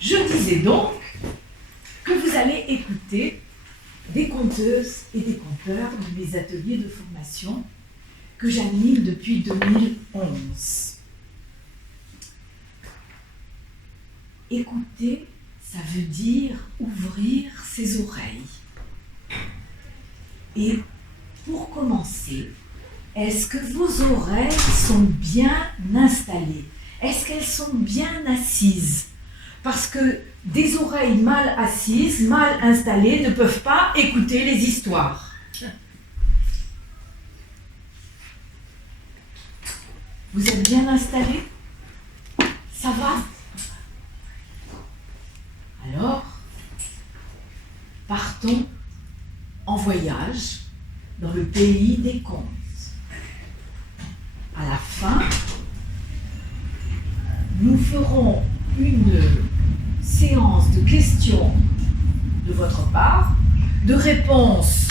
Je disais donc que vous allez écouter des conteuses et des conteurs de mes ateliers de formation que j'anime depuis 2011. Écouter, ça veut dire ouvrir ses oreilles. Et pour commencer, est-ce que vos oreilles sont bien installées? Est-ce qu'elles sont bien assises? Parce que des oreilles mal assises, mal installées, ne peuvent pas écouter les histoires. Vous êtes bien installés? Ça va? Alors, partons en voyage dans le pays des contes. À la fin, nous ferons une séance de questions de votre part, de réponses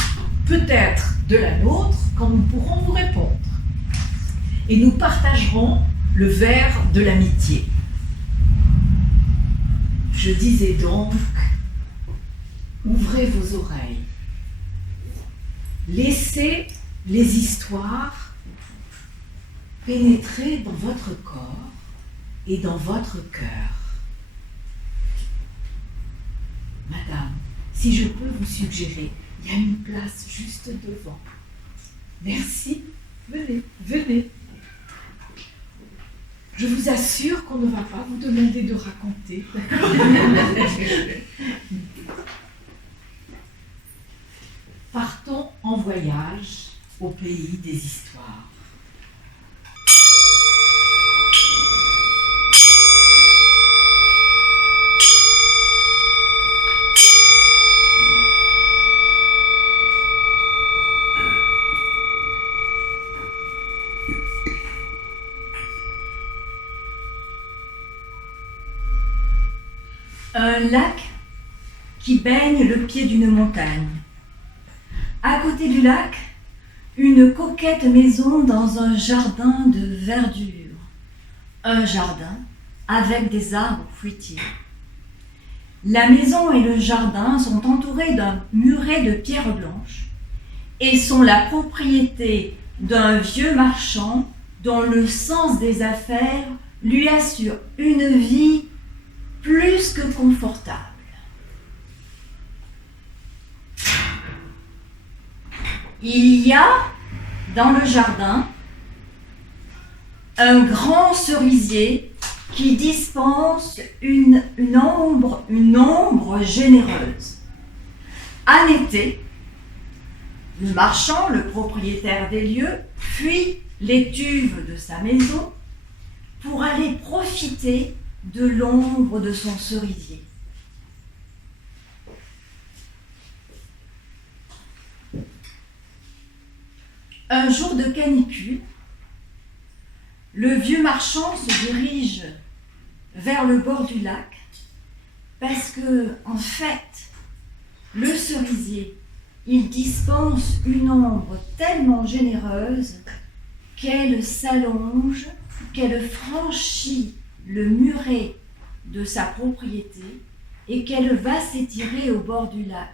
peut-être de la nôtre quand nous pourrons vous répondre. Et nous partagerons le verre de l'amitié. Je disais donc, ouvrez vos oreilles. Laissez les histoires pénétrer dans votre corps et dans votre cœur. Madame, si je peux vous suggérer, il y a une place juste devant. Merci, venez, venez. Je vous assure qu'on ne va pas vous demander de raconter. Partons en voyage au pays des histoires. Un lac qui baigne le pied d'une montagne. À côté du lac, une coquette maison dans un jardin de verdure. Un jardin avec des arbres fruitiers. La maison et le jardin sont entourés d'un muret de pierre blanche et sont la propriété d'un vieux marchand dont le sens des affaires lui assure une vie plus que confortable. Il y a dans le jardin un grand cerisier qui dispense une ombre généreuse. En été, le marchand, le propriétaire des lieux, fuit l'étuve de sa maison pour aller profiter de l'ombre de son cerisier. Un jour de canicule, le vieux marchand se dirige vers le bord du lac parce que, en fait, le cerisier, il dispense une ombre tellement généreuse qu'elle s'allonge, qu'elle franchit le muret de sa propriété et qu'elle va s'étirer au bord du lac.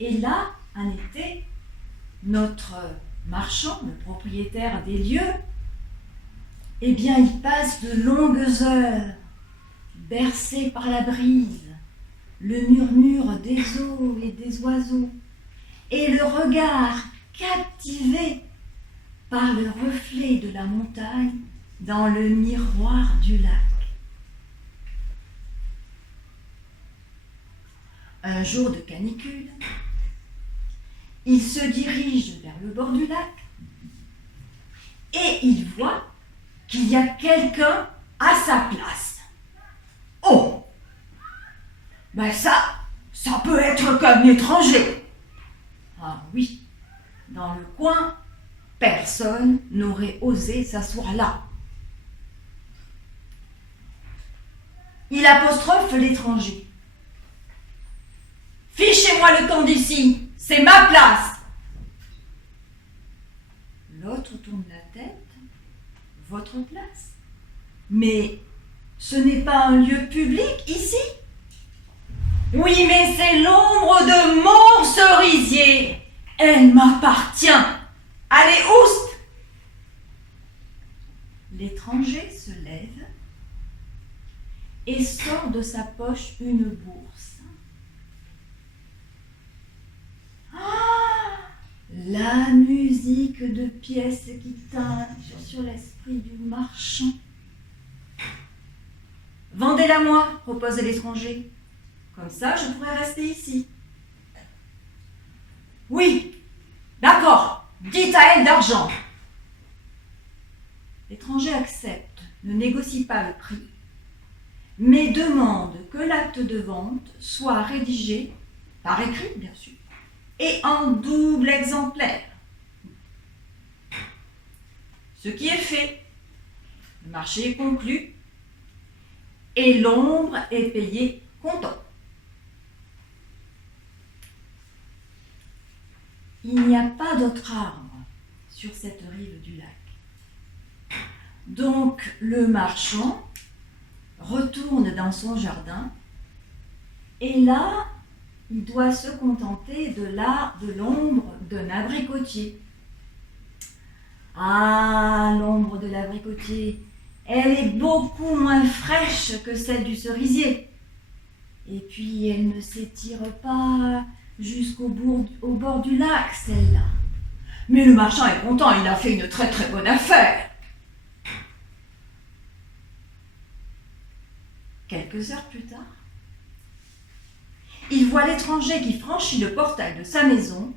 Et là, en été, notre marchand, le propriétaire des lieux, eh bien, il passe de longues heures, bercé par la brise, le murmure des eaux et des oiseaux, et le regard captivé par le reflet de la montagne dans le miroir du lac. Un jour de canicule, il se dirige vers le bord du lac et il voit qu'il y a quelqu'un à sa place. Oh! Ben ça peut être qu'un étranger. Ah oui, dans le coin, personne n'aurait osé s'asseoir là. Il apostrophe l'étranger. Fichez-moi le camp d'ici, c'est ma place. L'autre tourne la tête. Votre place. Mais Ce n'est pas un lieu public ici? Oui, mais c'est l'ombre de mon cerisier. Elle m'appartient. Allez, oust! L'étranger se lève et sort de sa poche une bourse. Ah! La musique de pièces qui tinge sur l'esprit du marchand. Vendez-la-moi, propose l'étranger. Comme ça, je pourrais rester ici. Oui, d'accord, dites à elle d'argent. L'étranger accepte, ne négocie pas le prix, mais demande que l'acte de vente soit rédigé, par écrit bien sûr, et en double exemplaire. Ce qui est fait, le marché est conclu et l'ombre est payée comptant. Il n'y a pas d'autre arbre sur cette rive du lac. Donc le marchand retourne dans son jardin et là, il doit se contenter de l'ombre d'un abricotier. Ah, l'ombre de l'abricotier, elle est beaucoup moins fraîche que celle du cerisier. Et puis, elle ne s'étire pas jusqu'au bord du lac, celle-là. Mais le marchand est content, il a fait une très très bonne affaire. Quelques heures plus tard, il voit l'étranger qui franchit le portail de sa maison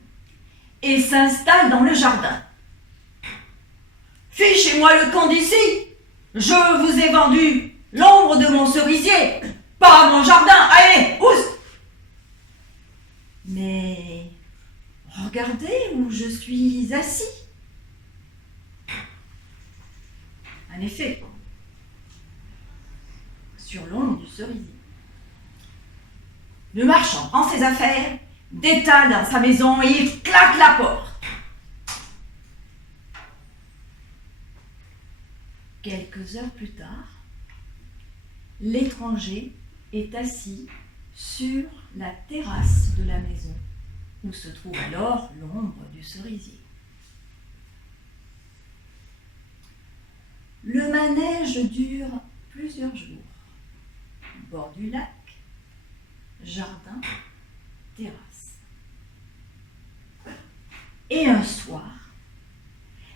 et s'installe dans le jardin. « Fichez-moi le camp d'ici! Je vous ai vendu l'ombre de mon cerisier, pas mon jardin! Allez, oust !» Mais regardez où je suis assis. En effet, sur l'ombre du cerisier. Le marchand prend ses affaires, détale dans sa maison et il claque la porte. Quelques heures plus tard, l'étranger est assis sur la terrasse de la maison, où se trouve alors l'ombre du cerisier. Le manège dure plusieurs jours. Bord du lac, jardin, terrasse. Et un soir,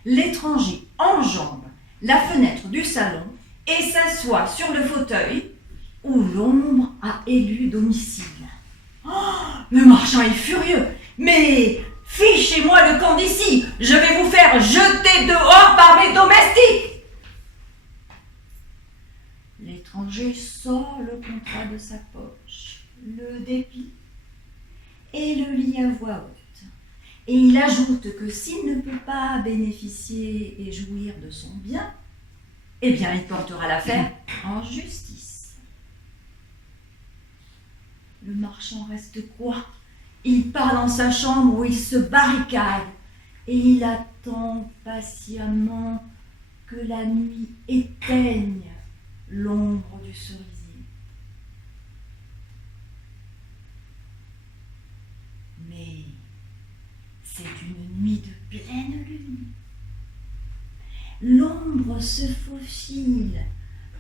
l'étranger enjambe la fenêtre du salon et s'assoit sur le fauteuil où l'ombre a élu domicile. Oh, le marchand est furieux. Mais fichez-moi le camp d'ici, je vais vous faire jeter dehors par mes domestiques. L'étranger sort le contrat de sa poche, le déplie et le lit à voix haute. Et il ajoute que s'il ne peut pas bénéficier et jouir de son bien, eh bien il portera l'affaire en justice. Le marchand reste quoi? Il part dans sa chambre où il se barricade et il attend patiemment que la nuit éteigne l'ombre du cerisier. Mais c'est une nuit de pleine lune. L'ombre se faufile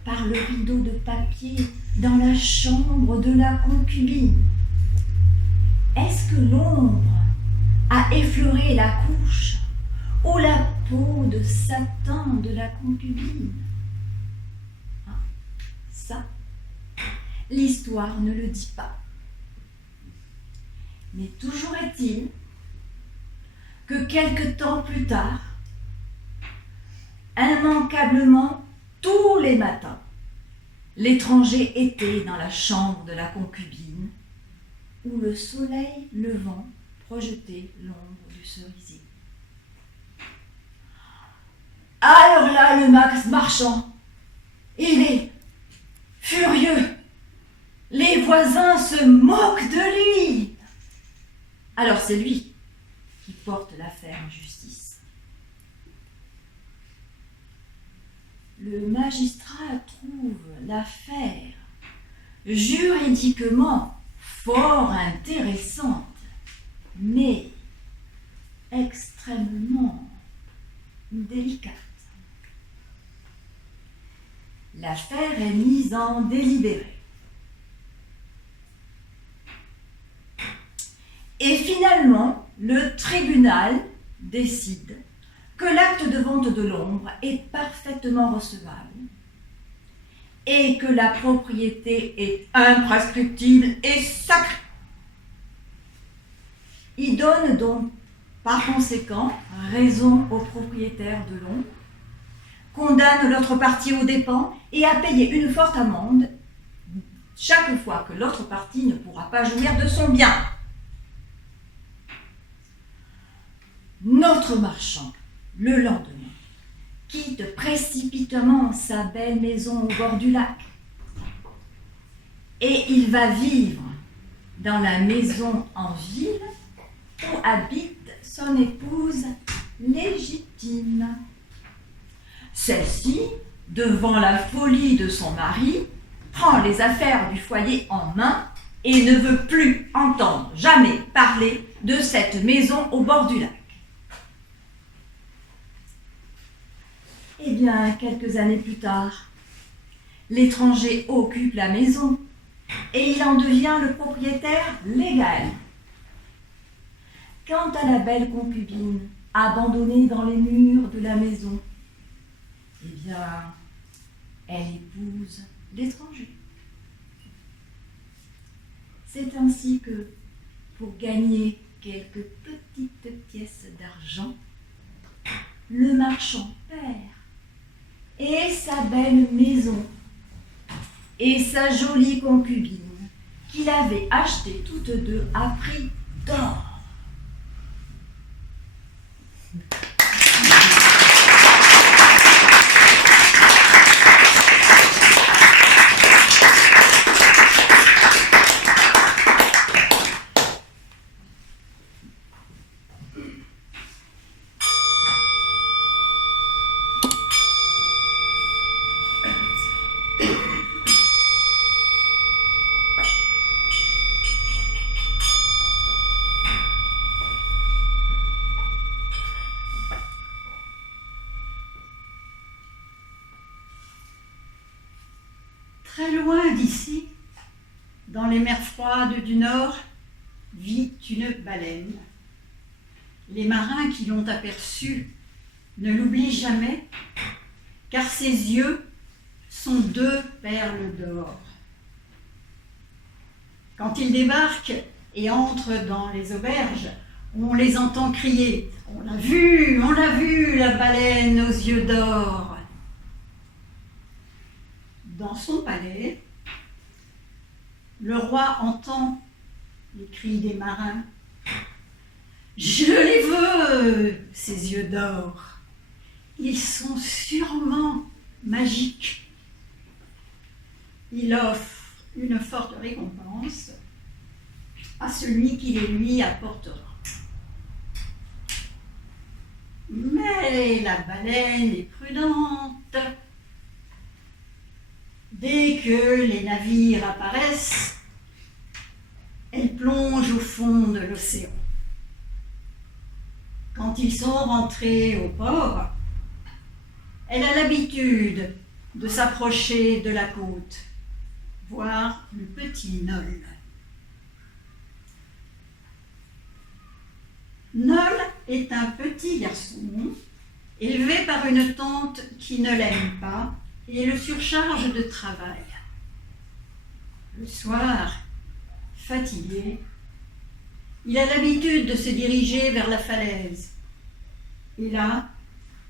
par le rideau de papier dans la chambre de la concubine. Est-ce que l'ombre a effleuré la couche ou la peau de satin de la concubine? Ça, l'histoire ne le dit pas. Mais toujours est-il que quelque temps plus tard, immanquablement tous les matins, l'étranger était dans la chambre de la concubine où le soleil levant projetait l'ombre du cerisier. Alors là, le Max marchand, il est furieux. Les voisins se moquent de lui. Alors c'est lui qui porte l'affaire en justice. le magistrat trouve l'affaire juridiquement fort intéressante, mais extrêmement délicate. L'affaire est mise en délibéré. Et finalement, le tribunal décide que l'acte de vente de l'ombre est parfaitement recevable et que la propriété est imprescriptible et sacrée. Il donne donc par conséquent raison au propriétaire de l'ombre, condamne l'autre partie aux dépens et à payer une forte amende chaque fois que l'autre partie ne pourra pas jouir de son bien. Notre marchand, le lendemain, quitte précipitamment sa belle maison au bord du lac et il va vivre dans la maison en ville où habite son épouse légitime. Celle-ci, devant la folie de son mari, prend les affaires du foyer en main et ne veut plus entendre jamais parler de cette maison au bord du lac. Eh bien, quelques années plus tard, l'étranger occupe la maison et il en devient le propriétaire légal. Quant à la belle concubine, abandonnée dans les murs de la maison, eh bien, elle épouse l'étranger. C'est ainsi que, pour gagner quelques petites pièces d'argent, le marchand perd et sa belle maison et sa jolie concubine qu'il avait achetées toutes deux à prix d'or. Très loin d'ici, dans les mers froides du Nord, vit une baleine. Les marins qui l'ont aperçue ne l'oublient jamais, car ses yeux sont deux perles d'or. Quand ils débarquent et entrent dans les auberges, on les entend crier « On l'a vue, la baleine aux yeux d'or !» Dans son palais, le roi entend les cris des marins. « Je les veux, ces yeux d'or. Ils sont sûrement magiques. » Il offre une forte récompense à celui qui les lui apportera. Mais la baleine est prudente. Dès que les navires apparaissent, elle plonge au fond de l'océan. Quand ils sont rentrés au port, elle a l'habitude de s'approcher de la côte, voir le petit Nol. Nol est un petit garçon élevé par une tante qui ne l'aime pas et le surcharge de travail. Le soir, fatigué, il a l'habitude de se diriger vers la falaise. Et là,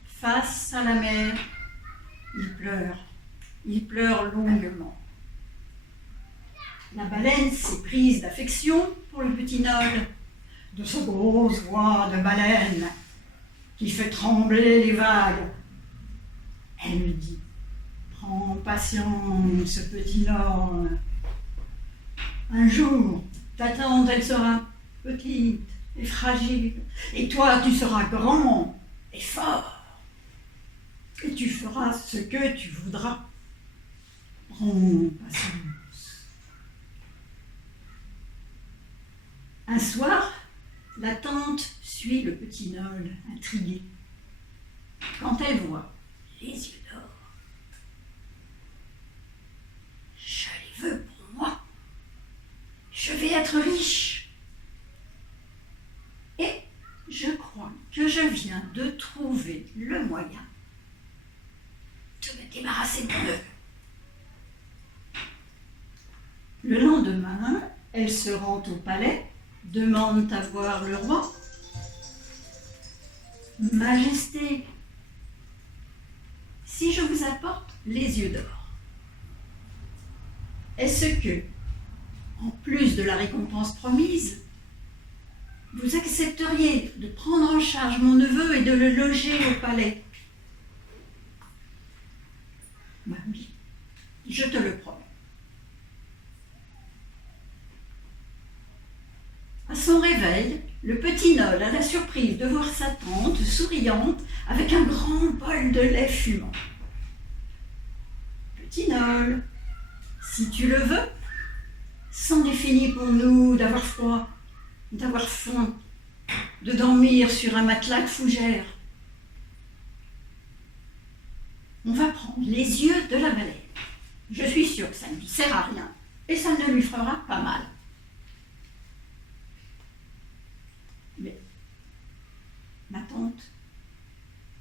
face à la mer, il pleure longuement. La baleine s'est prise d'affection pour le petit Nol, de sa grosse voix de baleine qui fait trembler les vagues. Elle lui dit: prends patience, petit Nol. Un jour, ta tante, elle sera petite et fragile, et toi, tu seras grand et fort. et tu feras ce que tu voudras. Prends patience. Un soir, la tante suit le petit Nol, intriguée. Quand elle voit les yeux d'or, je les veux pour moi. Je vais être riche. Et je crois que je viens de trouver le moyen de me débarrasser de mon neveu. Le lendemain, elle se rend au palais, demande à voir le roi. Majesté, si je vous apporte les yeux d'or, est-ce que, en plus de la récompense promise, vous accepteriez de prendre en charge mon neveu et de le loger au palais? Bah oui, je te le promets. À son réveil, le petit Nol a la surprise de voir sa tante souriante avec un grand bol de lait fumant. Petit Nol, si tu le veux, c'en est fini pour nous d'avoir froid, d'avoir faim, de dormir sur un matelas de fougère. On va prendre les yeux de la baleine. Je suis sûre que ça ne lui sert à rien et ça ne lui fera pas mal. Mais, ma tante,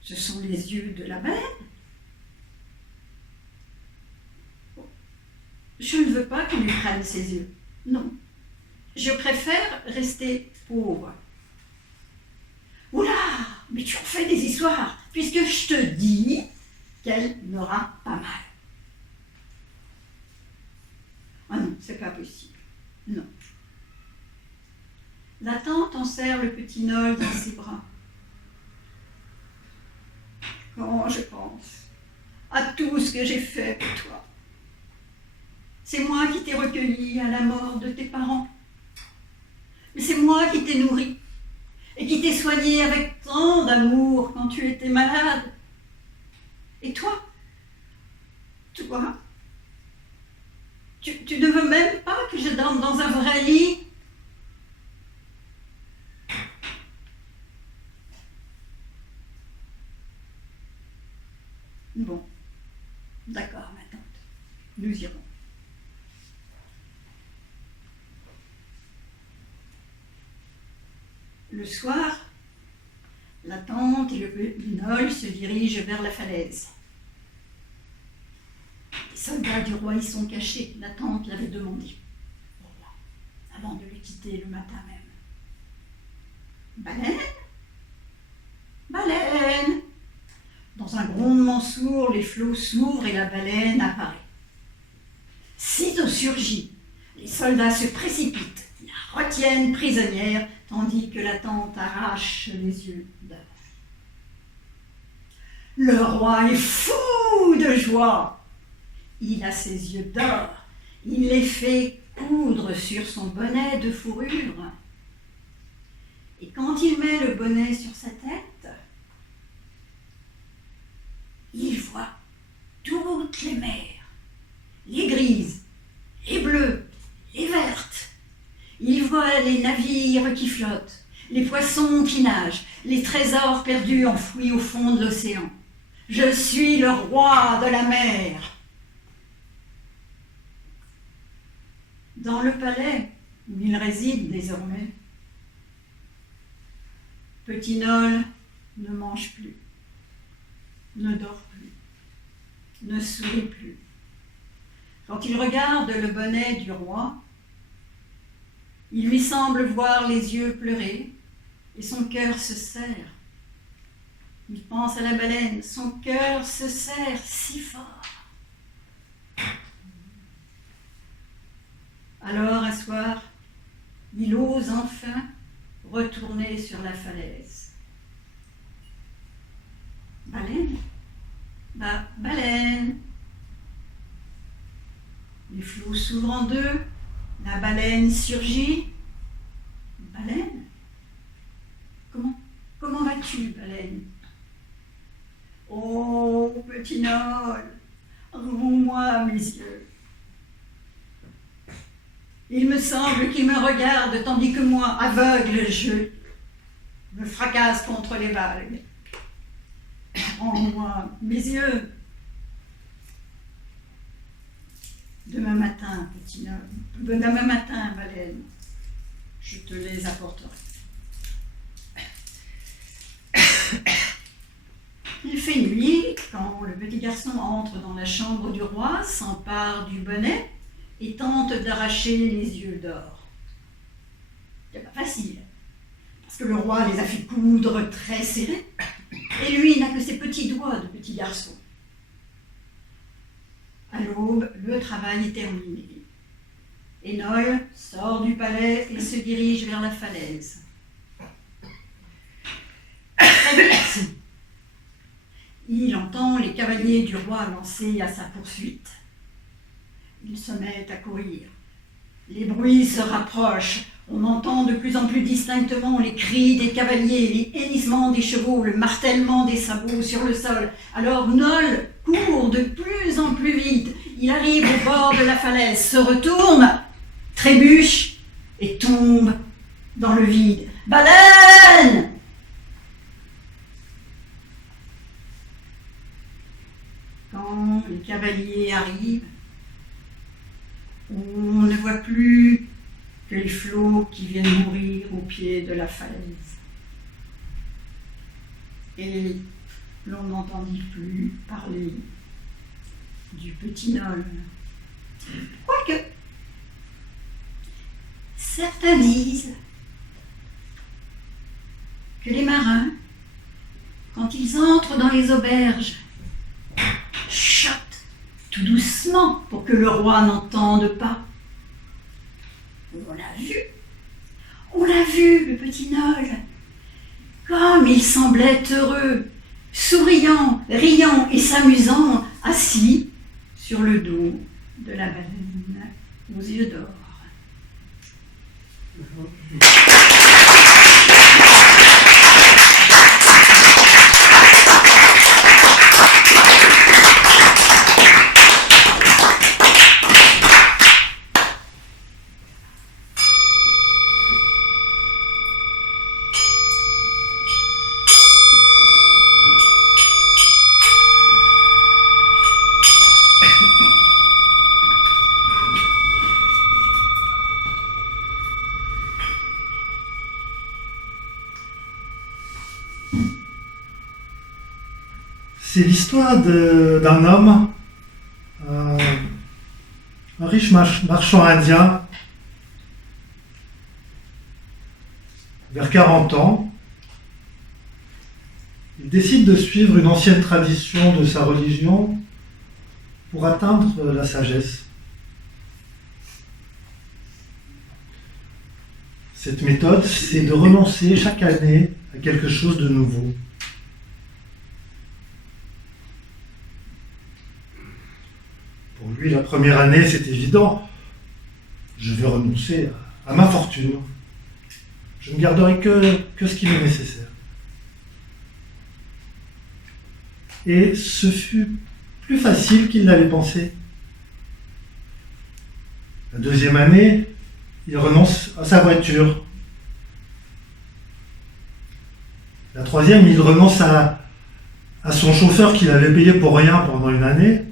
ce sont les yeux de la baleine. Je ne veux pas qu'on lui prenne ses yeux. Non. Je préfère rester pauvre. Oula, mais tu en fais des histoires, puisque je te dis qu'elle n'aura pas mal. Ah non, c'est pas possible. Non. La tante enserre le petit Nol dans ses bras. Quand je pense à tout ce que j'ai fait pour toi, c'est moi qui t'ai recueilli à la mort de tes parents. Mais c'est moi qui t'ai nourri et qui t'ai soigné avec tant d'amour quand tu étais malade. Et toi, tu ne veux même pas que je dorme dans un vrai lit? Bon, d'accord, ma tante, nous irons. Le soir, la tante et le Nol se dirigent vers la falaise. Les soldats du roi y sont cachés, la tante l'avait demandé au roi, avant de le quitter le matin même. Baleine? Baleine! Dans un grondement sourd, les flots s'ouvrent et la baleine apparaît. Sitôt surgit, les soldats se précipitent, la retiennent prisonnière, tandis que la tante arrache les yeux d'or. Le roi est fou de joie. Il a ses yeux d'or. Il les fait coudre sur son bonnet de fourrure. Et quand il met le bonnet sur sa tête, il voit toutes les mers, les grises, les bleues, les vertes. Il voit les navires qui flottent, les poissons qui nagent, les trésors perdus enfouis au fond de l'océan. Je suis le roi de la mer. Dans le palais où il réside désormais, petit Nol ne mange plus, ne dort plus, ne sourit plus. Quand il regarde le bonnet du roi, il lui semble voir les yeux pleurer et son cœur se serre. Il pense à la baleine, son cœur se serre si fort. Alors, un soir, il ose enfin retourner sur la falaise. Baleine? Baleine! Les flots s'ouvrent en deux, la baleine surgit. Baleine? Comment vas-tu, baleine? Oh, petit Noël, ouvre-moi mes yeux. Il me semble qu'il me regarde tandis que moi, aveugle, je me fracasse contre les vagues. Rends-moi mes yeux. Demain matin, petit Noël, demain matin, baleine, je te les apporterai. Il fait nuit quand le petit garçon entre dans la chambre du roi, s'empare du bonnet et tente d'arracher les yeux d'or. C'est pas facile, parce que le roi les a fait coudre très serrés, et lui n'a que ses petits doigts de petit garçon. À l'aube, le travail est terminé. Énole sort du palais et se dirige vers la falaise. Très vite, il entend les cavaliers du roi lancer à sa poursuite. Il se met à courir. Les bruits se rapprochent. On entend de plus en plus distinctement les cris des cavaliers, les hennissements des chevaux, le martèlement des sabots sur le sol. Alors Nol court de plus en plus vite. Il arrive au bord de la falaise, se retourne, trébuche et tombe dans le vide. Baleine! Quand les cavaliers arrivent, on ne voit plus que les flots qui viennent mourir au pied de la falaise. Et l'on n'entendit plus parler du petit Nol. Quoique, certains disent que les marins, quand ils entrent dans les auberges, chutent tout doucement pour que le roi n'entende pas. On l'a vu, le petit Nol, comme il semblait heureux, souriant, riant et s'amusant, assis sur le dos de la baleine aux yeux d'or. C'est l'histoire d'un homme, un riche marchand indien, vers 40 ans. Il décide de suivre une ancienne tradition de sa religion pour atteindre la sagesse. Cette méthode, c'est de renoncer chaque année à quelque chose de nouveau. Pour lui, la première année, c'est évident. Je vais renoncer à ma fortune. Je ne garderai que ce qui m'est nécessaire. Et ce fut plus facile qu'il l'avait pensé. La deuxième année, il renonce à sa voiture. La troisième, il renonce à son chauffeur qu'il avait payé pour rien pendant une année.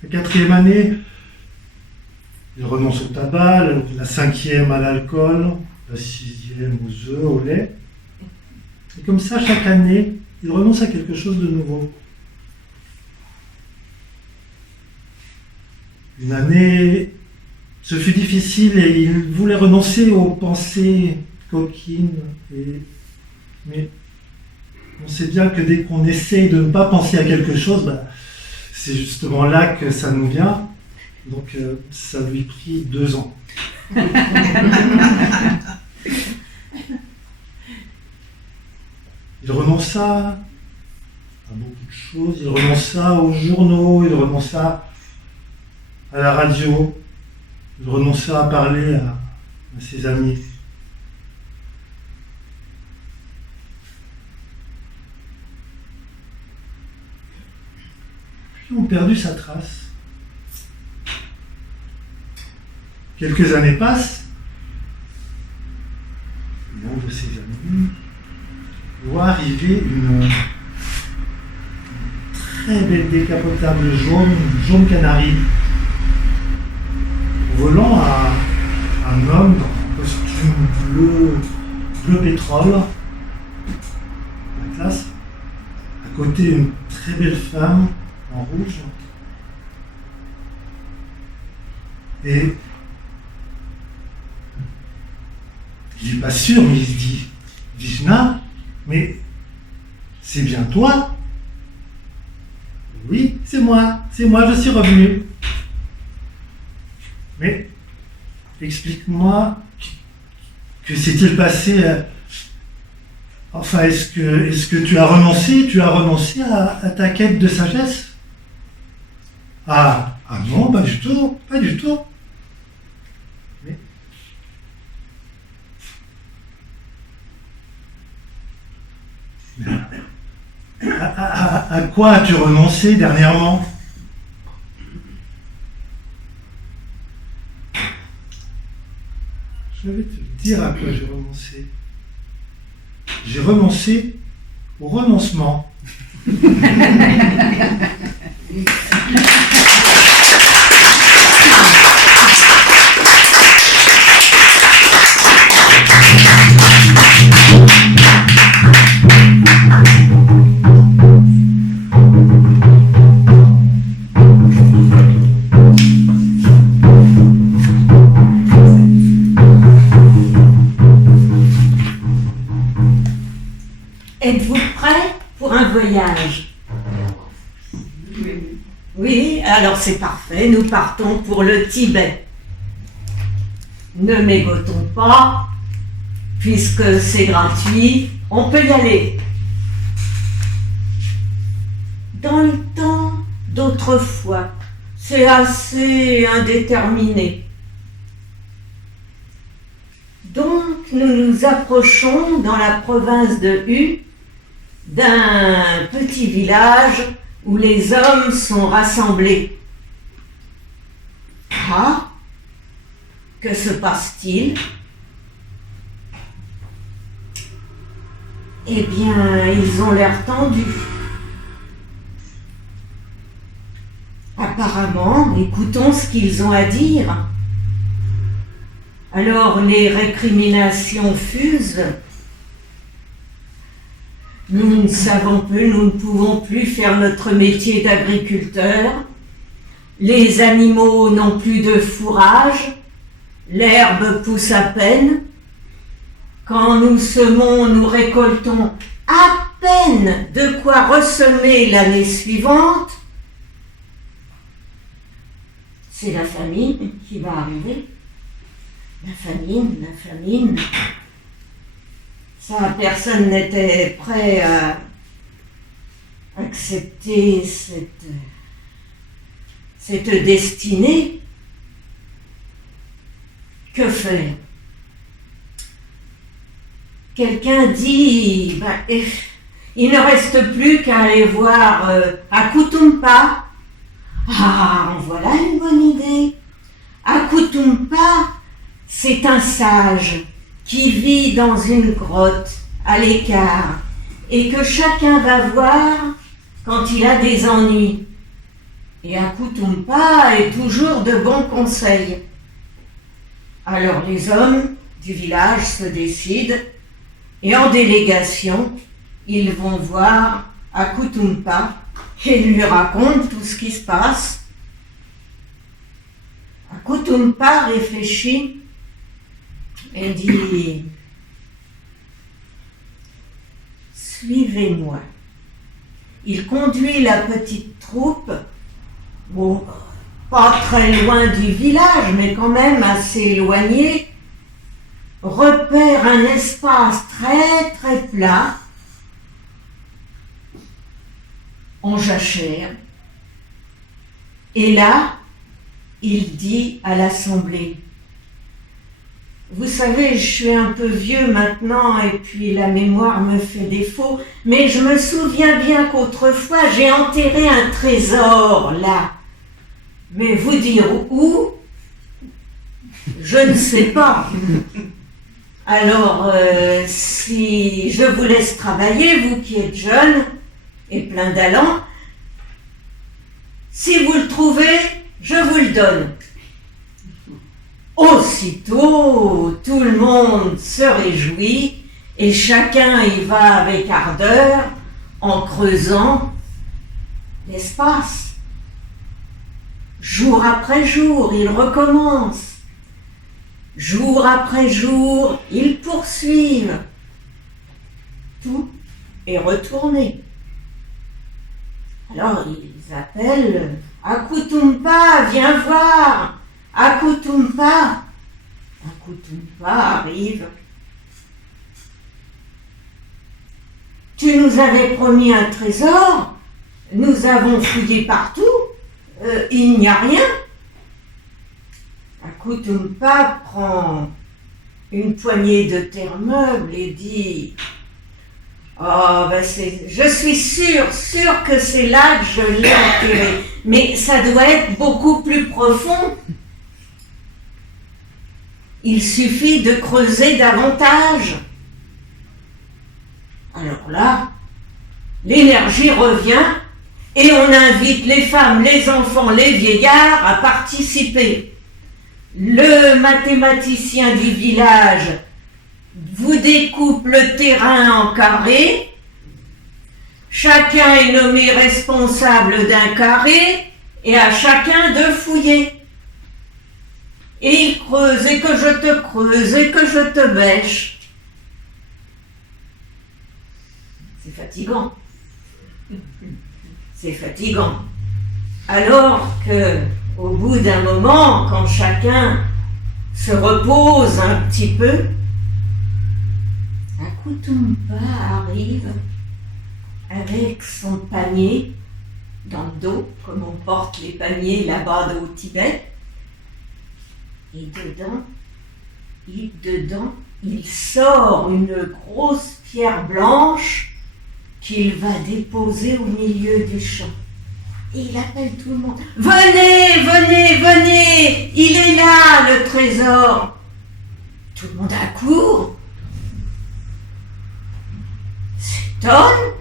La quatrième année, il renonce au tabac, la cinquième à l'alcool, la sixième aux œufs, au lait. Et comme ça, chaque année, il renonce à quelque chose de nouveau. Une année, ce fut difficile et il voulait renoncer aux pensées coquines. Mais on sait bien que dès qu'on essaye de ne pas penser à quelque chose, c'est justement là que ça nous vient. Donc ça lui prit 2 ans. Il renonça à beaucoup de choses. Il renonça aux journaux, il renonça à la radio, il renonça à parler à ses amis. ont perdu sa trace. Quelques années passent. L'un de ses amis voit arriver une très belle décapotable jaune canari, volant à un homme en costume bleu pétrole, la classe, à côté une très belle femme en rouge. Et il n'est pas sûr, mais il se dit, Vishna, mais c'est bien toi? Oui, c'est moi, je suis revenu. Mais explique-moi, que s'est-il passé? Enfin, est-ce que tu as renoncé à ta quête de sagesse? Ah non, pas du tout. Mais à quoi as-tu renoncé dernièrement? Je vais te dire à quoi j'ai renoncé. J'ai renoncé au renoncement. Êtes-vous prêt pour un voyage? Oui, alors c'est parfait, nous partons pour le Tibet. Ne mégotons pas, puisque c'est gratuit, on peut y aller. Dans le temps d'autrefois, c'est assez indéterminé. Donc nous nous approchons dans la province de Hu d'un petit village où les hommes sont rassemblés. Ah, que se passe-t-il? Eh bien, ils ont l'air tendus. Apparemment, écoutons ce qu'ils ont à dire. Alors les récriminations fusent. Nous ne savons plus, nous ne pouvons plus faire notre métier d'agriculteur. Les animaux n'ont plus de fourrage. L'herbe pousse à peine. Quand nous semons, nous récoltons à peine de quoi ressemer l'année suivante. C'est la famine qui va arriver. La famine. Ça, personne n'était prêt à accepter cette destinée. Que faire? Quelqu'un dit, il ne reste plus qu'à aller voir à Kutumpa. Ah, voilà une bonne idée. À Kutumpa, c'est un sage qui vit dans une grotte à l'écart et que chacun va voir quand il a des ennuis. Et à Kutumpa est toujours de bons conseils. Alors les hommes du village se décident et en délégation, ils vont voir à Kutumpa et lui racontent tout ce qui se passe. À Kutumpa réfléchit et dit « Suivez-moi ». Il conduit la petite troupe, bon, pas très loin du village, mais quand même assez éloigné, repère un espace très très plat, en jachère, et là, il dit à l'assemblée: Vous savez, je suis un peu vieux maintenant et puis la mémoire me fait défaut, mais je me souviens bien qu'autrefois j'ai enterré un trésor là. Mais vous dire où? Je ne sais pas. Alors, si je vous laisse travailler, vous qui êtes jeune et plein d'allant, si vous le trouvez, je vous le donne. Aussitôt, tout le monde se réjouit et chacun y va avec ardeur en creusant l'espace. Jour après jour, ils recommencent. Jour après jour, ils poursuivent. Tout est retourné. Alors ils appellent « Akutumpa, viens voir !» Akutumpa. Akutumpa arrive. Tu nous avais promis un trésor. Nous avons fouillé partout. Il n'y a rien. Akutumpa prend une poignée de terre meuble et dit « Oh, ben je suis sûr que c'est là que je l'ai enterré. Mais ça doit être beaucoup plus profond. Il suffit de creuser davantage. » Alors là, l'énergie revient et on invite les femmes, les enfants, les vieillards à participer. Le mathématicien du village vous découpe le terrain en carrés. Chacun est nommé responsable d'un carré et à chacun de fouiller. Et il creuse et que je te creuse et que je te bêche. C'est fatigant. C'est fatigant. Alors que, au bout d'un moment, quand chacun se repose un petit peu, Akutumpa arrive avec son panier dans le dos, comme on porte les paniers là-bas au Tibet. Et dedans, il sort une grosse pierre blanche qu'il va déposer au milieu du champ. Et il appelle tout le monde. « Venez, venez, venez! Il est là, le trésor !» Tout le monde accourt. S'étonne.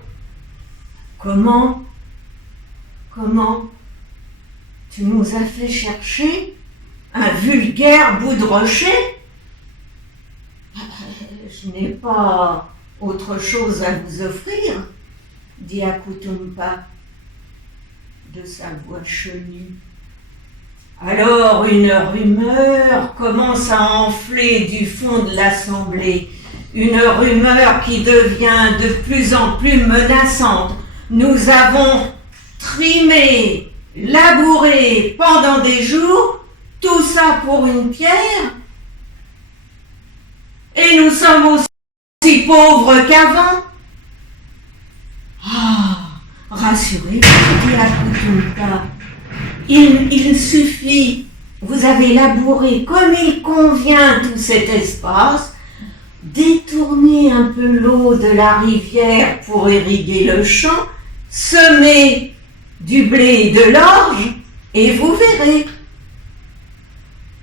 Comment tu nous as fait chercher un vulgaire bout de rocher? Je n'ai pas autre chose à vous offrir, dit Akutumpa de sa voix chenue. Alors une rumeur commence à enfler du fond de l'assemblée, une rumeur qui devient de plus en plus menaçante. Nous avons trimé, labouré pendant des jours, tout ça pour une pierre, et nous sommes aussi pauvres qu'avant. Ah, rassurez-vous, dit Akutumpa. Il suffit, vous avez labouré comme il convient tout cet espace, détournez un peu l'eau de la rivière pour irriguer le champ, semez du blé et de l'orge, et vous verrez.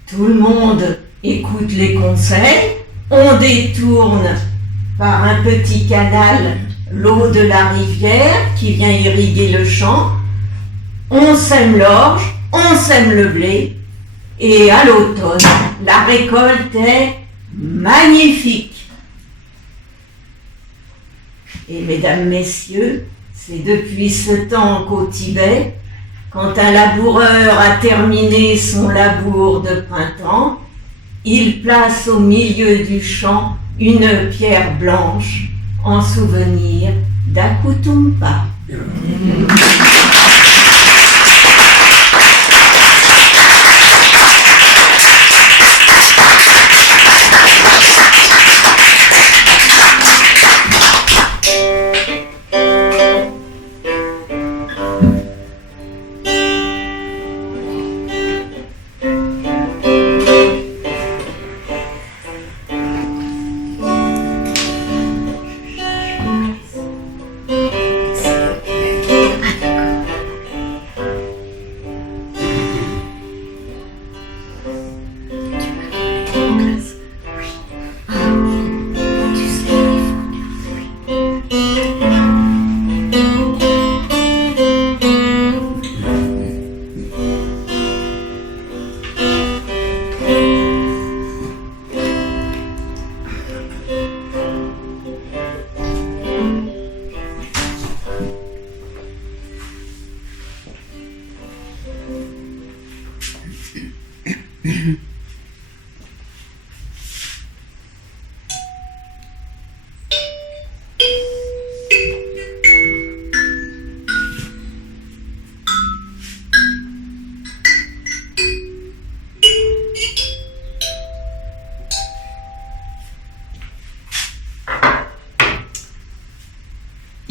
Tout le monde écoute les conseils, on détourne par un petit canal l'eau de la rivière qui vient irriguer le champ, on sème l'orge, on sème le blé, et à l'automne, la récolte est magnifique. Et mesdames, messieurs, c'est depuis ce temps qu'au Tibet, quand un laboureur a terminé son labour de printemps, il place au milieu du champ une pierre blanche en souvenir d'Akutumpa.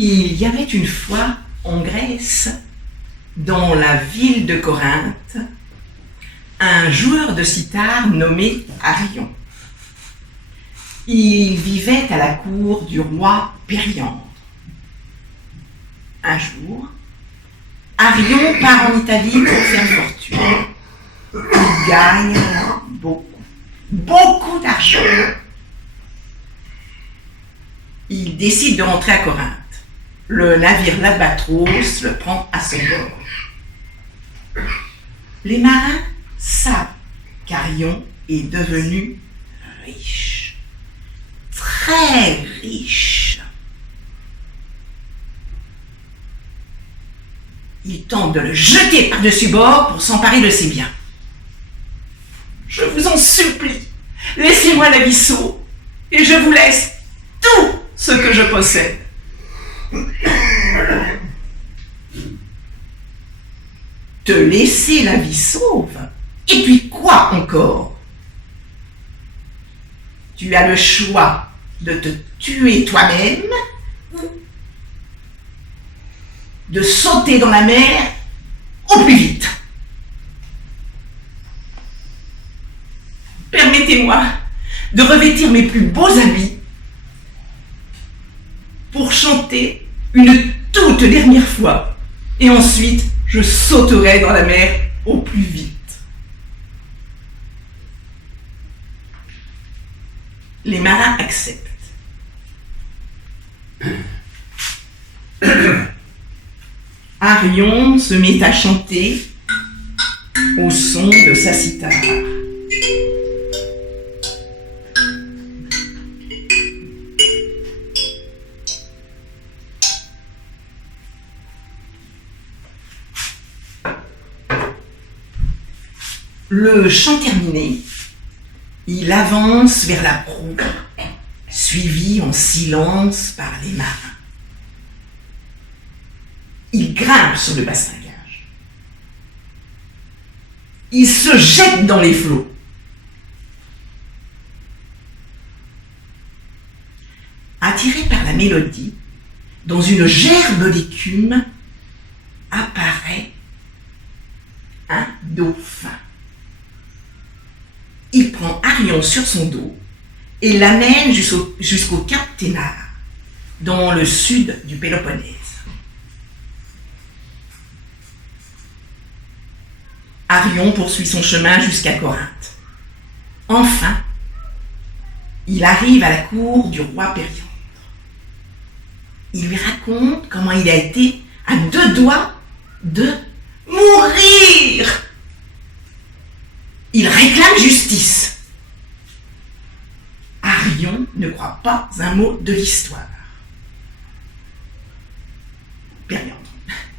Il y avait une fois en Grèce, dans la ville de Corinthe, un joueur de cithare nommé Arion. Il vivait à la cour du roi Périandre. Un jour, Arion part en Italie pour faire fortune. Il gagne beaucoup d'argent. Il décide de rentrer à Corinthe. Le navire l'Albatros le prend à son bord. Les marins savent qu'Arion est devenu riche. Très riche. Ils tentent de le jeter par-dessus bord pour s'emparer de ses biens. Je vous en supplie, laissez-moi la vaisseau et je vous laisse tout ce que je possède. Te laisser la vie sauve? Et puis quoi encore? Tu as le choix de te tuer toi-même ou de sauter dans la mer au plus vite. Permettez-moi de revêtir mes plus beaux habits pour chanter une toute dernière fois et ensuite je sauterai dans la mer au plus vite. Les marins acceptent. Arion se met à chanter au son de sa cithare. Le chant terminé, il avance vers la proue, suivi en silence par les marins. Il grimpe sur le bastingage. Il se jette dans les flots. Attiré par la mélodie, dans une gerbe d'écume, apparaît un dauphin. Il prend Arion sur son dos et l'amène jusqu'au cap Ténare, dans le sud du Péloponnèse. Arion poursuit son chemin jusqu'à Corinthe. Enfin, il arrive à la cour du roi Périandre. Il lui raconte comment il a été à 2 doigts de mourir. Il réclame justice. Arion ne croit pas un mot de l'histoire. Périandre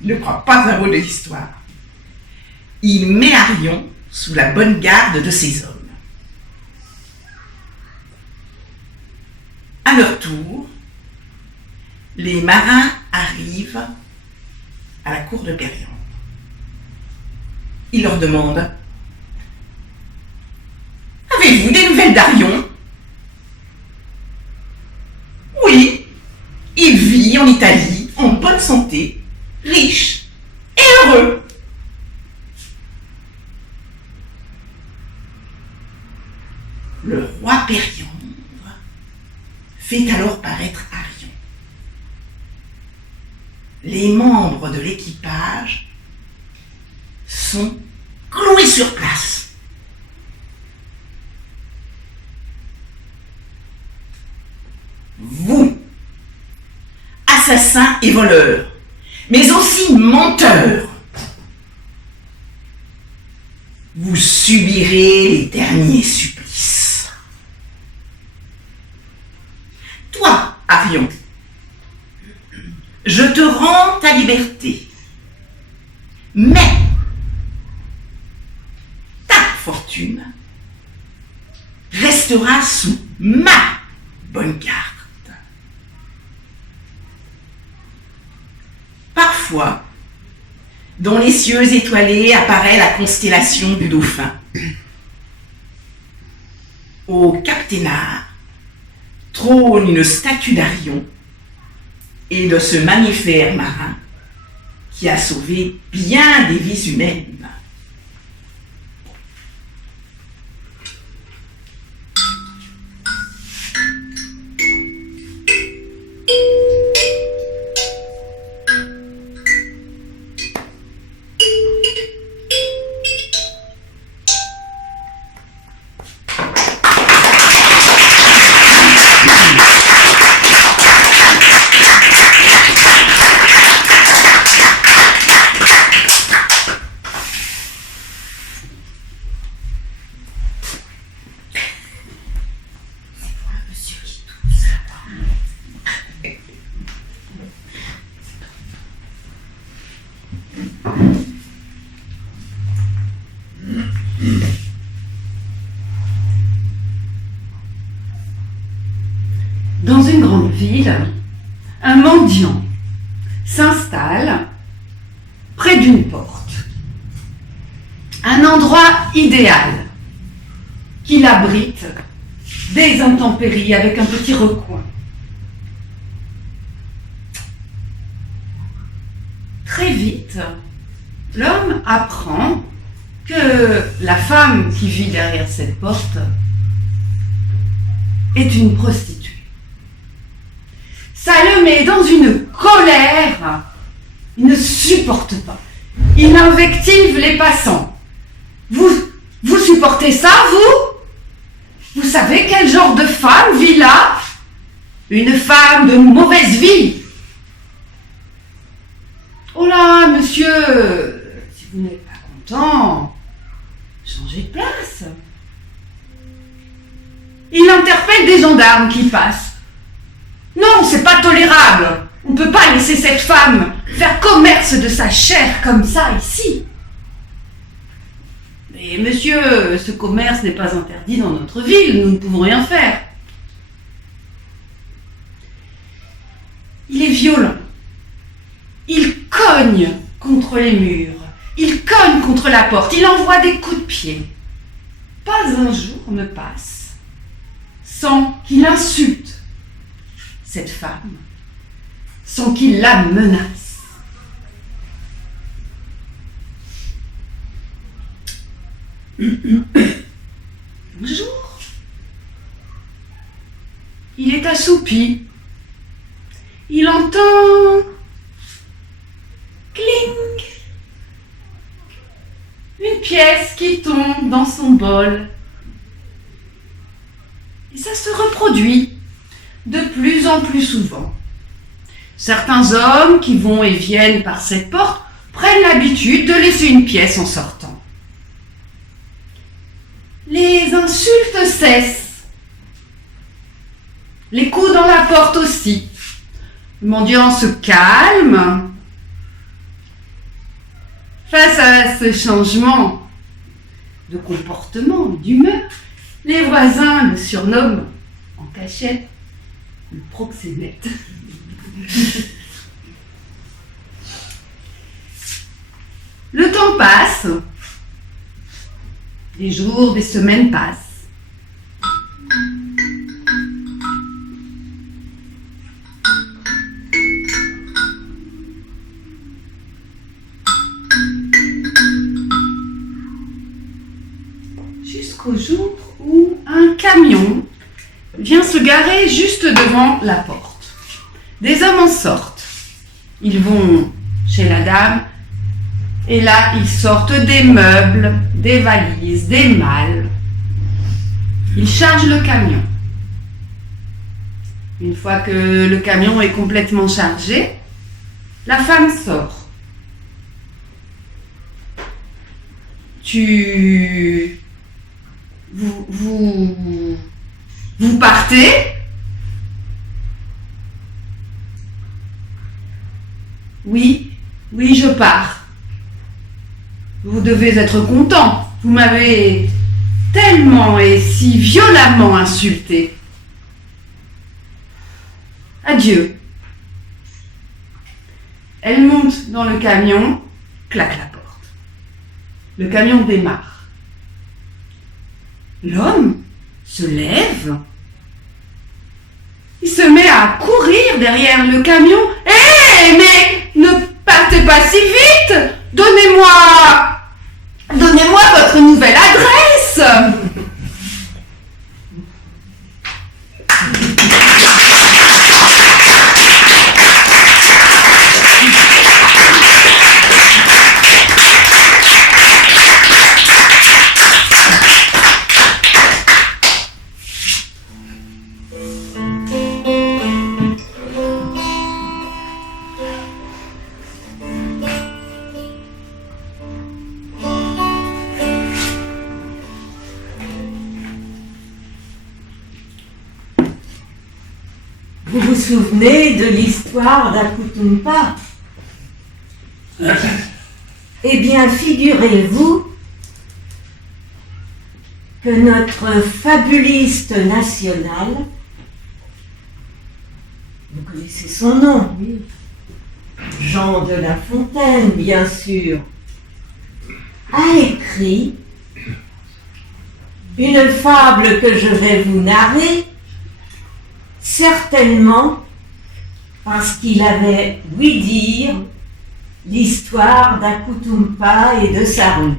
ne croit pas un mot de l'histoire. Il met Arion sous la bonne garde de ses hommes. À leur tour, les marins arrivent à la cour de Périandre. Il leur demande: avez-vous des nouvelles d'Arion? Oui, il vit en Italie, en bonne santé, riche et heureux. Le roi Périandre fait alors paraître Arion. Les membres de l'équipage sont cloués sur place. Vous, assassins et voleurs, mais aussi menteurs, vous subirez les derniers supplices. Toi, Arion, je te rends ta liberté, mais ta fortune restera sous ma bonne garde. Parfois, dans les cieux étoilés apparaît la constellation du Dauphin. Au cap Ténare trône une statue d'Arion et de ce mammifère marin qui a sauvé bien des vies humaines. Dans une grande ville, un mendiant s'installe près d'une porte. Un endroit idéal qui l'abrite des intempéries avec un petit recoin. Très vite, l'homme apprend que la femme qui vit derrière cette porte est une prostituée. Ça le met dans une colère. Il ne supporte pas. Il invective les passants. Vous supportez ça, vous? Vous savez quel genre de femme vit là? Une femme de mauvaise vie. Oh là, monsieur, si vous n'êtes pas content, changez de place. Il interpelle des gendarmes qui passent. Non, c'est pas tolérable. On ne peut pas laisser cette femme faire commerce de sa chair comme ça ici. Mais monsieur, ce commerce n'est pas interdit dans notre ville, nous ne pouvons rien faire. Il est violent. Il cogne contre les murs. Il cogne contre la porte. Il envoie des coups de pied. Pas un jour ne passe sans qu'il insulte cette femme, sans qu'il la menace. Un jour, il est assoupi. Il entend cling, une pièce qui tombe dans son bol. Et ça se reproduit de plus en plus souvent. Certains hommes qui vont et viennent par cette porte prennent l'habitude de laisser une pièce en sortant. Les insultes cessent. Les coups dans la porte aussi. Le mendiant se calme. Face à ce changement de comportement, d'humeur, les voisins le surnomment en cachette le proxénète. Le temps passe, des jours, des semaines passent. Jusqu'au jour où un camion vient se garer juste devant la porte. Des hommes en sortent. Ils vont chez la dame et là, ils sortent des meubles, des valises, des malles. Ils chargent le camion. Une fois que le camion est complètement chargé, la femme sort. Vous partez? Oui, je pars. Vous devez être content. Vous m'avez tellement et si violemment insulté. Adieu. Elle monte dans le camion, claque la porte. Le camion démarre. L'homme se lève Il se met à courir derrière le camion. Hé, mais ne partez pas si vite! Donnez-moi votre nouvelle adresse! Vous vous souvenez de l'histoire d'Akutumpa? Eh bien, figurez-vous que notre fabuliste national, vous connaissez son nom, oui, Jean de La Fontaine, bien sûr, a écrit une fable que je vais vous narrer, certainement parce qu'il avait ouï dire l'histoire d'Akutumpa et de Sarut.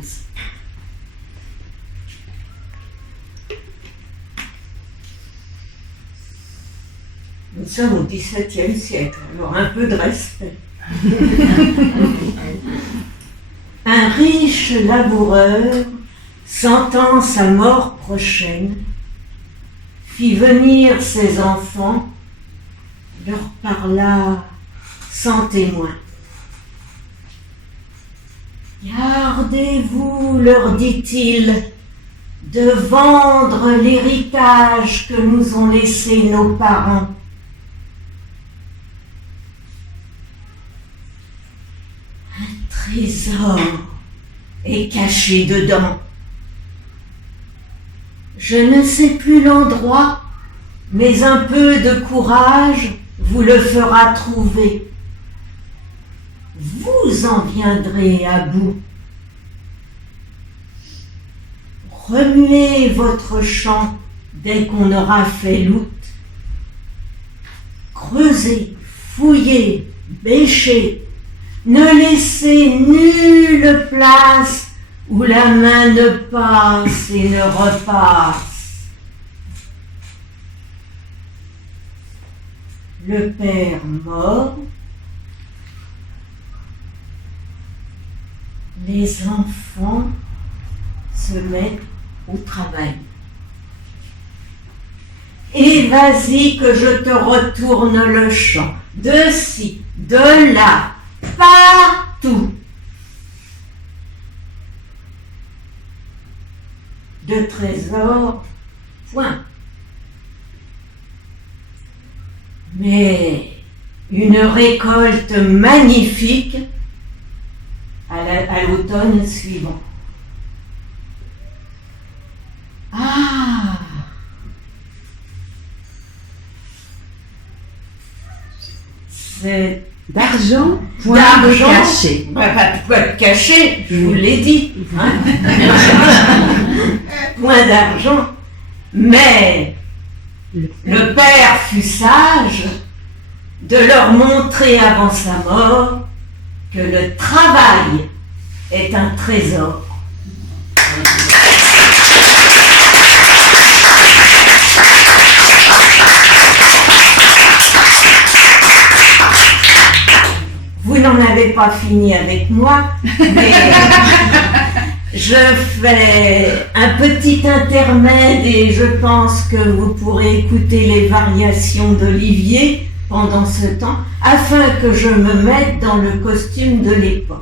Nous sommes au XVIIe siècle, alors un peu de respect. Un riche laboureur, sentant sa mort prochaine, fit venir ses enfants, leur parla sans témoin. Gardez-vous, leur dit-il, de vendre l'héritage que nous ont laissé nos parents. Un trésor est caché dedans. Je ne sais plus l'endroit, mais un peu de courage vous le fera trouver. Vous en viendrez à bout. Remuez votre champ dès qu'on aura fait l'out. Creusez, fouillez, bêchez. Ne laissez nulle place où la main ne passe et ne repasse. Le père mort, les enfants se mettent au travail. Et vas-y que je te retourne le champ, de ci, de là, partout. De trésors, point. Mais une récolte magnifique à l'automne suivant. Ah! C'est D'argent, point de cachet. Pas de point de cachet, je vous l'ai dit. Hein. Point d'argent. Mais le père fut sage de leur montrer avant sa mort que le travail est un trésor. Vous n'en avez pas fini avec moi, mais je fais un petit intermède et je pense que vous pourrez écouter les variations d'Olivier pendant ce temps, afin que je me mette dans le costume de l'époque.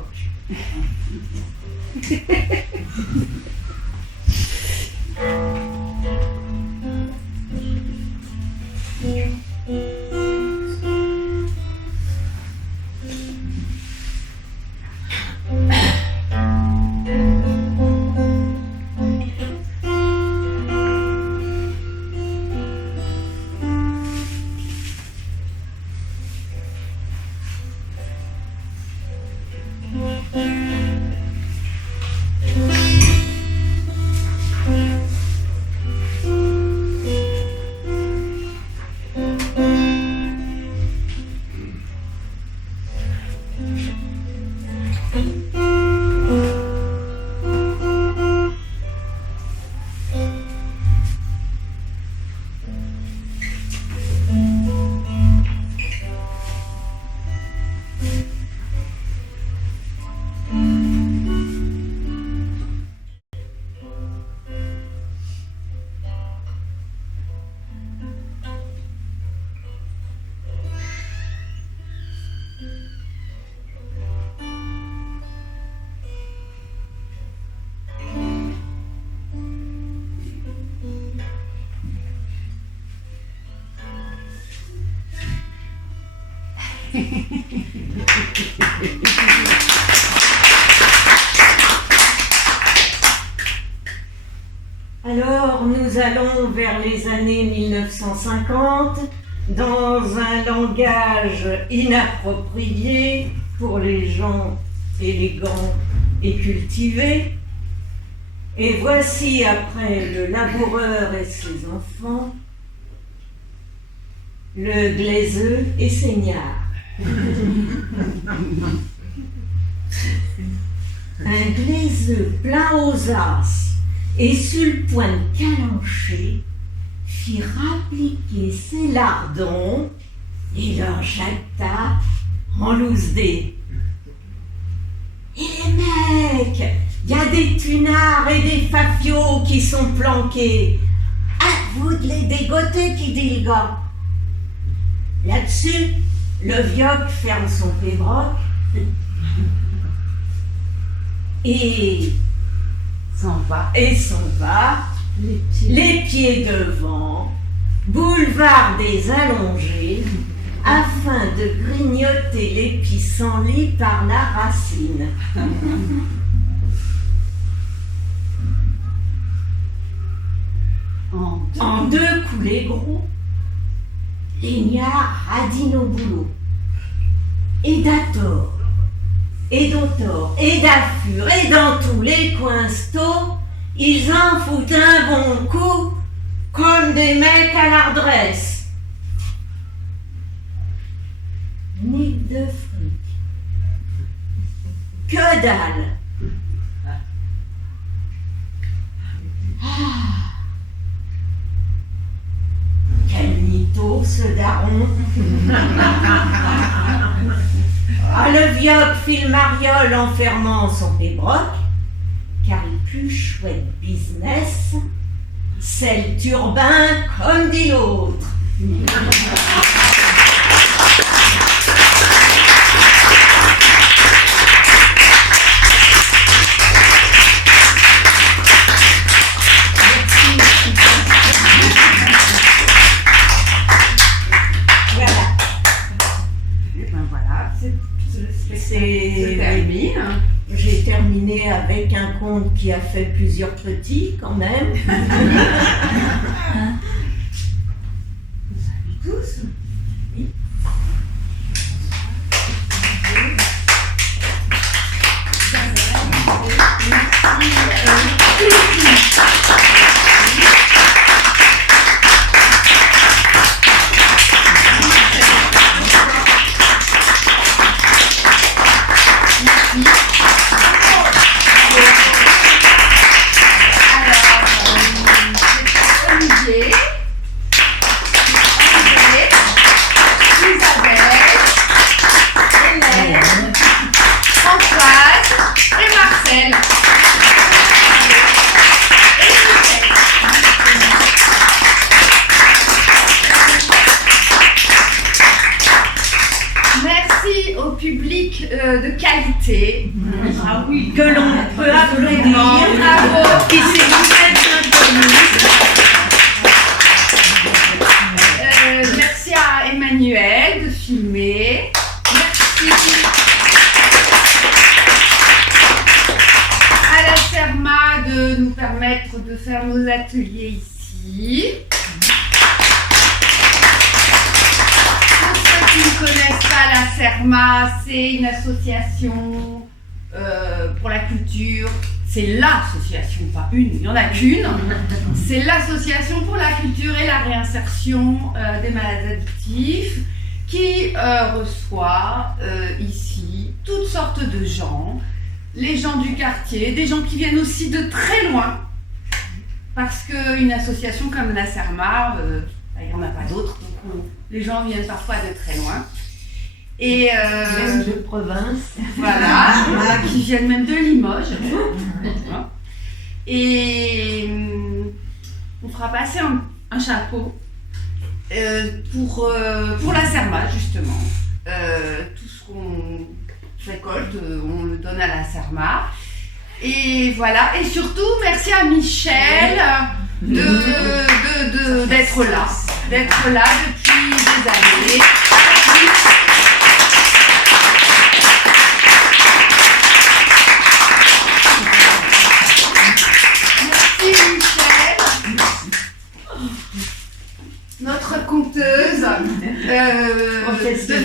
Alors, nous allons vers les années 1950 dans un langage inapproprié pour les gens élégants et cultivés. Et voici, après le laboureur et ses enfants, le glaiseux et seignard. Un glaiseux plein aux as et sur le point de calancher fit rappliquer ses lardons et leur jeta en loose dés. Et les mecs, il y a des tunards et des fafios qui sont planqués. À vous de les dégoter, qui dit le gars. Là-dessus, le vioc ferme son pébroc et s'en va, les pieds devant, boulevard des allongés, afin de grignoter les pissenlits par la racine. En deux coulées gros, l'ignard radine au boulot. Et d'Ator, et d'Autor, et d'Affur, et dans tous les coins sto, ils en foutent un bon coup, comme des mecs à l'ardresse. Nique de fric. Que dalle. Quel mytho, ce daron. Ah, le vioc fit le mariole en fermant son pébroc, car le plus chouette business, c'est le turbin, comme dit l'autre. C'est terminé. J'ai terminé avec un conte qui a fait plusieurs petits quand même. Salut tous. Oui. De qualité. Ah oui, que l'on peut applaudir. Bravo. Qui s'est merci à Emmanuel de filmer. Merci à la CERMA de nous permettre de faire nos ateliers ici. Qui ne connaissent pas la CERMA, c'est une association pour la culture. C'est l'association, pas une, il n'y en a qu'une. C'est l'association pour la culture et la réinsertion des malades addictifs qui reçoit ici toutes sortes de gens, les gens du quartier, des gens qui viennent aussi de très loin, parce qu'une association comme la CERMA, il n'y en a pas d'autres. Les gens viennent parfois de très loin. Et même de province. Voilà, qui viennent même de Limoges. Et on fera passer un chapeau pour la CERMA, justement. Tout ce qu'on récolte, on le donne à la CERMA. Et voilà, et surtout, merci à Michel d'être là depuis des années. notre conteuse, de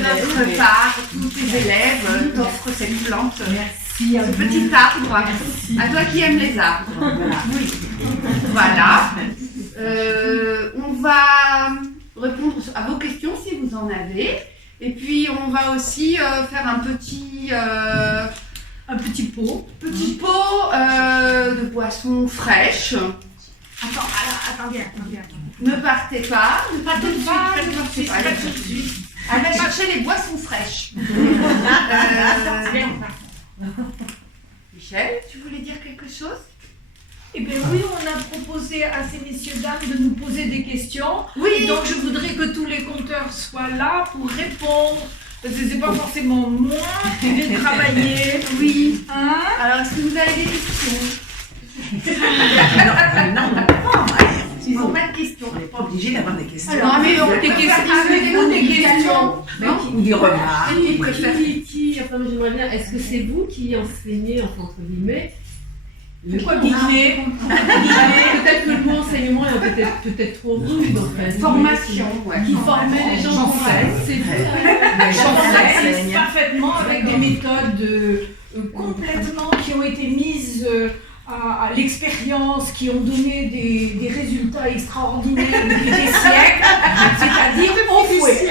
notre part, tous tes élèves t'offrent cette plante, Merci à ce vous. petit arbre. À toi qui aimes les arbres. Oui. Voilà. On va répondre à vos questions si vous en avez. Et puis on va aussi faire un petit pot de boissons fraîches. Attendez. Ne partez pas, ne partez pas. Allez chercher les boissons fraîches. Michel, tu voulais dire quelque chose? Eh bien oui, on a proposé à ces messieurs dames de nous poser des questions. Oui. Donc je voudrais que tous les compteurs soient là pour répondre. Parce que c'est pas forcément moi qui vais travailler. Oui. Hein? Alors, est-ce que vous avez des questions? Ils n'ont pas de questions. On n'est pas obligé d'avoir des questions. Non, mais on Des questions. Avez-vous des questions? Des remarques. Qui préfère? Enfin, j'aimerais bien, est-ce que c'est vous qui enseignez, enfin, entre guillemets, Pourquoi guider? peut-être que le mot enseignement est peut-être trop rude, en fait. Formation, ouais. Qui formait les gens J'en en sais. fait. C'est vous. J'enseigne parfaitement avec des méthodes complètement qui ont été mises à l'expérience, qui ont donné des résultats extraordinaires depuis des siècles, c'est-à-dire au fouet.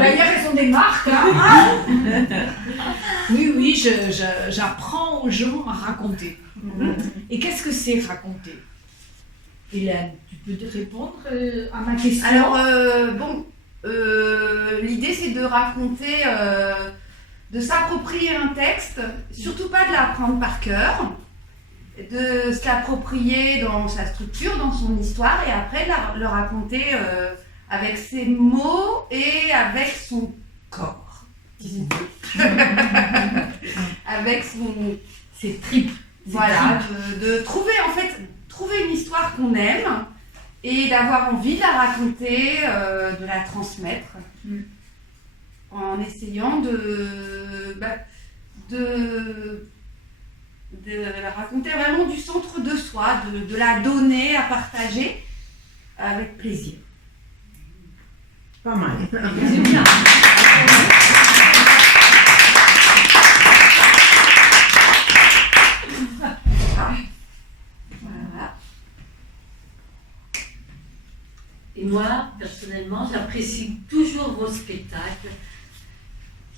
D'ailleurs, elles ont des marques. Hein. Oui, j'apprends aux gens à raconter. Et qu'est-ce que c'est raconter? Hélène, tu peux te répondre à ma question? Alors, l'idée c'est de raconter, de s'approprier un texte, surtout pas de l'apprendre par cœur, de se l'approprier dans sa structure, dans son histoire, et après le raconter avec ses mots et avec son corps. Avec ses tripes. Voilà, de trouver une histoire qu'on aime et d'avoir envie de la raconter, de la transmettre, en essayant de la raconter vraiment du centre de soi, de la donner à partager avec plaisir. Pas mal. C'est bien. Voilà. Et moi, personnellement, j'apprécie toujours vos spectacles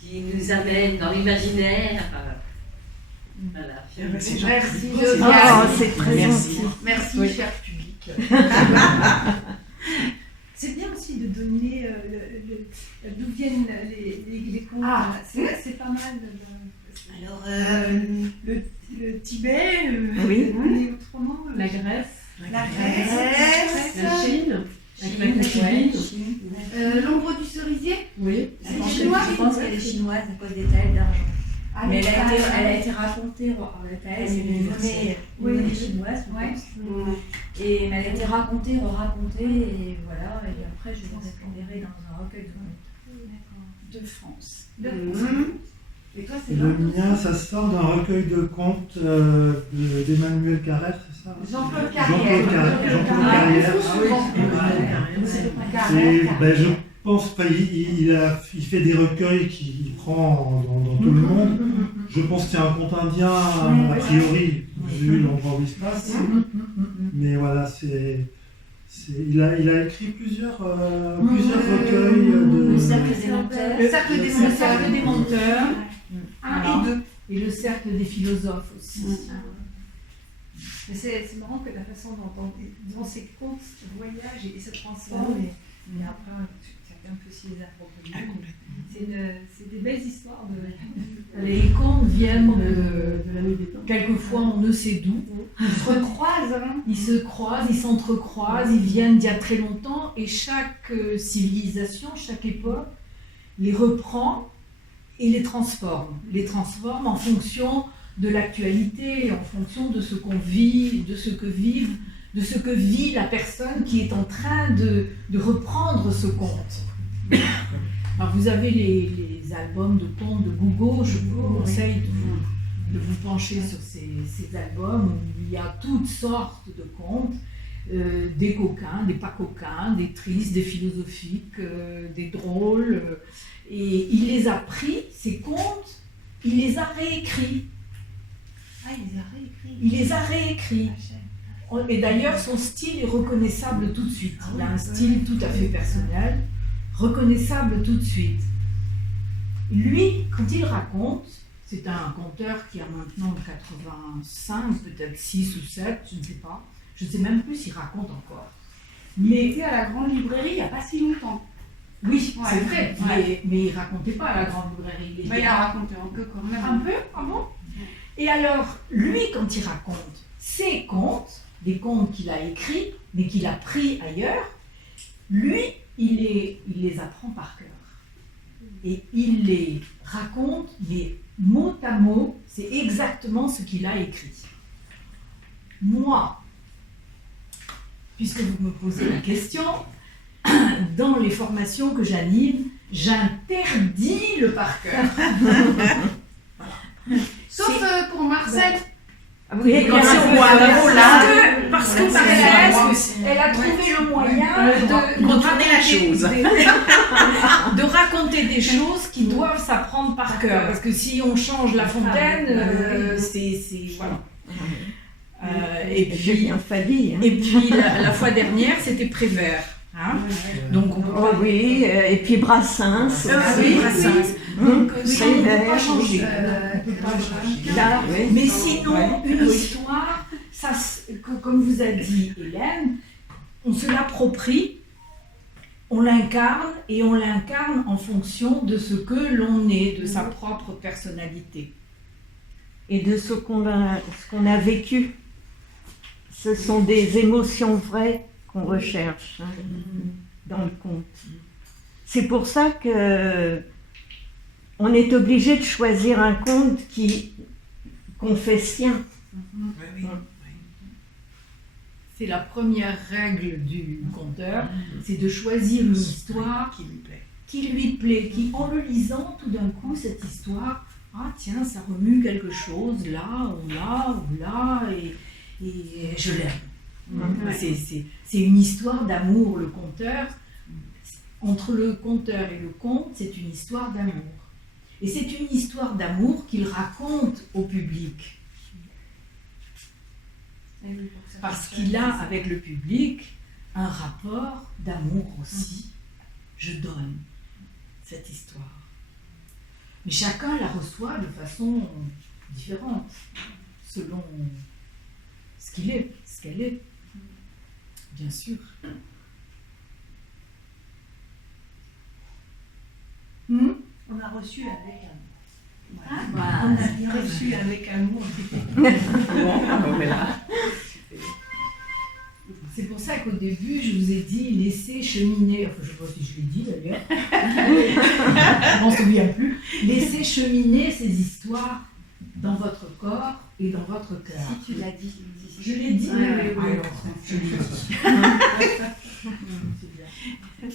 qui nous amènent dans l'imaginaire. Voilà. Merci Oh, Josiane. c'est très gentil. Merci cher public. C'est bien aussi de donner d'où viennent les contes. Ah, c'est pas mal. Alors, Le Tibet, Oui. donner autrement. La Grèce, La Grèce. la Chine, L'ombre du cerisier. oui. C'est chinois. Je pense qu'elle est chinoise à cause des tailles d'argent. Ah, Mais les elle tailles. a été racontée, la taille, c'est une monnaie chinoise, je pense. Et elle a été racontée, racontée, et voilà, et après je l'ai récupérée dans un recueil de contes. De France. Et toi, c'est Le mien, ça sort d'un recueil de contes d'Emmanuel Carrère, c'est ça? Jean-Claude Jean-Claude Carrière. Carrière. Je pense qu'il fait des recueils qu'il prend dans tout le monde. Je pense que c'est un conte indien, a priori, vu l'endroit où il se passe. Mais voilà, il a écrit plusieurs recueils Le de... cercle des menteurs. Le cercle des Le cercle des menteurs. Un et deux. Et le cercle des philosophes aussi. Mais c'est marrant que la façon dont ces contes voyagent et se transforment, et après chacun peut s'y les approprier. C'est des belles histoires de. Les contes viennent de la nuit des temps. Quelquefois, on ne sait d'où. Ils se recroisent. Ils se croisent, ils s'entrecroisent, ils viennent d'il y a très longtemps. Et chaque civilisation, chaque époque, les reprend et les transforme. Les transforme en fonction de l'actualité, en fonction de ce qu'on vit, de ce que vit la personne qui est en train de reprendre ce conte. Alors vous avez les albums de contes de Google, je vous conseille de vous pencher sur ces albums où il y a toutes sortes de contes, des coquins, des pas coquins, des tristes, des philosophiques, des drôles. Et il les a pris, ces contes, il les a réécrits. Ah, il les a réécrits. Il les a réécrits. Et d'ailleurs, son style est reconnaissable tout de suite. Il a un style tout à fait personnel, reconnaissable tout de suite. Lui, quand il raconte, c'est un conteur qui a maintenant 85, peut-être 6 ou 7, je ne sais pas. Je ne sais même plus s'il raconte encore. Il était à la grande librairie il n'y a pas si longtemps. Oui, Ouais. c'est vrai, Ouais. mais il ne racontait pas à la grande librairie. Il a raconté un peu quand même. Un peu? Ah bon? Et alors, lui, quand il raconte ses contes, des contes qu'il a écrits, mais qu'il a pris ailleurs, lui, il les apprend par cœur. Et il les raconte, mais mot à mot, c'est exactement ce qu'il a écrit. Moi, puisque vous me posez la question, dans les formations que j'anime, j'interdis le par cœur. Sauf pour Marcel. Oui, Quand c'est au mois parce que C'est Marcel, elle a trouvé le moyen de contourner la chose. de raconter des choses qui doivent s'apprendre par cœur. Parce que si on change La Fontaine, c'est voilà. Et puis, et puis la fois dernière, c'était Prévert. Hein, donc on peut Oh oui, et puis Brassens. oui, Brassens. Donc ça, on ne peut pas changer. Prévert. On peut pas changer. Là, oui. Mais sinon, une histoire, ça, comme vous a dit Hélène, on se l'approprie, on l'incarne et on l'incarne en fonction de ce que l'on est, de sa propre personnalité. Et de ce qu'on a vécu. Ce sont des émotions vraies qu'on recherche hein, dans le conte. C'est pour ça que on est obligé de choisir un conte qu'on fait sien. C'est la première règle du conteur, c'est de choisir une histoire qui lui plaît, qui en le lisant tout d'un coup cette histoire, ah tiens, ça remue quelque chose là ou là ou là et je l'aime. C'est une histoire d'amour, le conteur. Entre le conteur et le conte, c'est une histoire d'amour. Et c'est une histoire d'amour qu'il raconte au public. Parce qu'il a avec le public un rapport d'amour aussi. Je donne cette histoire. Mais chacun la reçoit de façon différente, selon ce qu'il est, ce qu'elle est, bien sûr. On a reçu avec amour. Ah, On a bien reçu avec amour. C'est pour ça qu'au début, je vous ai dit laissez cheminer, enfin je ne sais pas si je l'ai dit d'ailleurs, je m'en souviens plus, laissez cheminer ces histoires dans votre corps et dans votre cœur. Si tu l'as dit. Je l'ai dit, Ouais, ouais, ouais. alors, je l'ai dit. C'est bien.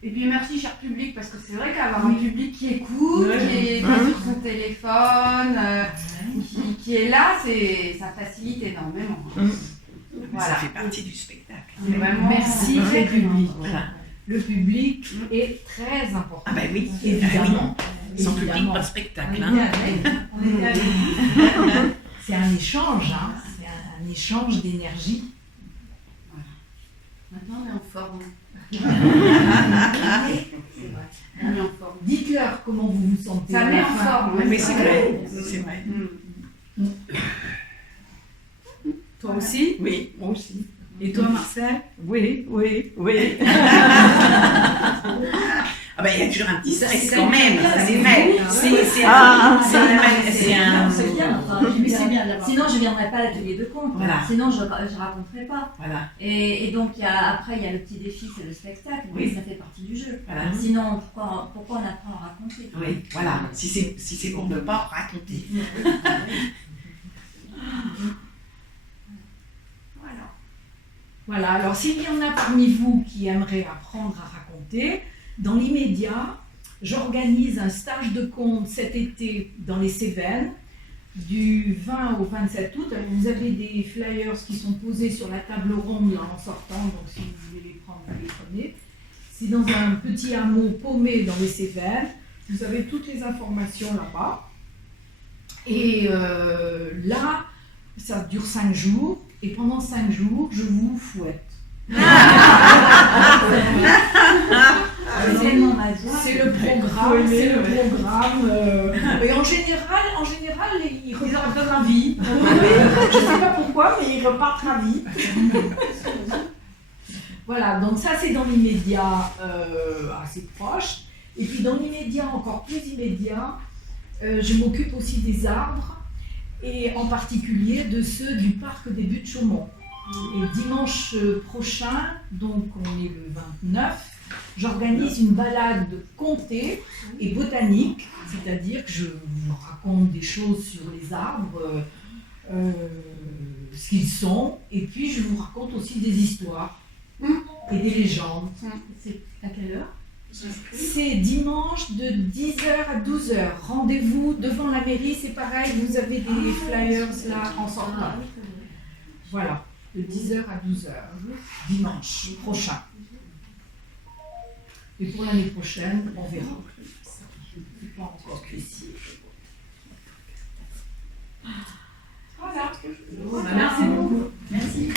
Et puis merci cher public, parce que c'est vrai qu'avoir un public qui écoute, qui est sur son téléphone, qui est là, ça facilite énormément. Ça fait partie du spectacle. C'est vraiment- Merci au public. Voilà. Le public est très important. Ah ben oui, Évidemment. Sans public, Évidemment. pas de spectacle. On était Hein. avec. On était avec. C'est un échange, hein. C'est un échange d'énergie. Maintenant on est en forme. C'est On est en forme. Dites-leur comment vous vous sentez. Ça à met la en fin. forme. Oui, c'est vrai. C'est vrai. Toi aussi? Oui, moi aussi. Et toi, Marcel? Oui, oui, oui. Ah ben il y a toujours un petit stress quand même, ça c'est vrai. C'est un... C'est bien, enfin, Mais c'est bien de l'avoir. sinon je ne viendrais pas à l'atelier de conte. Voilà. Sinon je ne raconterais pas. Voilà. Et donc après il y a le petit défi, c'est le spectacle, mais Oui. ça fait partie du jeu. Voilà. Sinon pourquoi on apprend à raconter? Oui, voilà. Si c'est pour ne pas raconter. Voilà, alors s'il y en a parmi vous qui aimeraient apprendre à raconter, dans l'immédiat, j'organise un stage de conte cet été dans les Cévennes, du 20 au 27 août. Alors, vous avez des flyers qui sont posés sur la table ronde là, en sortant, donc si vous voulez les prendre, vous les prenez. C'est dans un petit hameau paumé dans les Cévennes. Vous avez toutes les informations là-bas. Et là, ça dure 5 jours. Et pendant 5 jours, je vous fouette. C'est le programme, et en général, ils repartent ravis. Je ne sais pas pourquoi, mais ils repartent ravis. Voilà, donc ça c'est dans l'immédiat assez proche. Et puis dans l'immédiat encore plus immédiat, je m'occupe aussi des arbres, et en particulier de ceux du parc des Buttes-Chaumont. Et dimanche prochain, donc on est le 29, j'organise une balade comtée et botanique, c'est-à-dire que je vous raconte des choses sur les arbres, ce qu'ils sont, et puis je vous raconte aussi des histoires et des légendes. C'est à quelle heure? C'est dimanche de 10h à 12h. Rendez-vous devant la mairie, c'est pareil, vous avez des flyers là en sortant. Voilà, de 10h à 12h, dimanche prochain. Et pour l'année prochaine, on verra. Pas encore précis. Voilà. Merci beaucoup. Merci.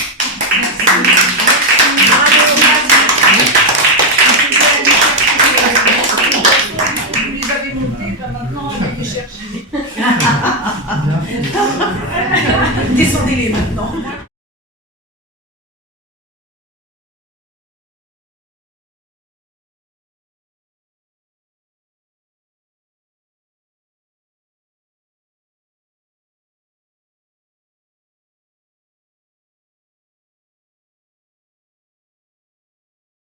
Vous les avez montés, ben maintenant on va les chercher. Descendez-les maintenant.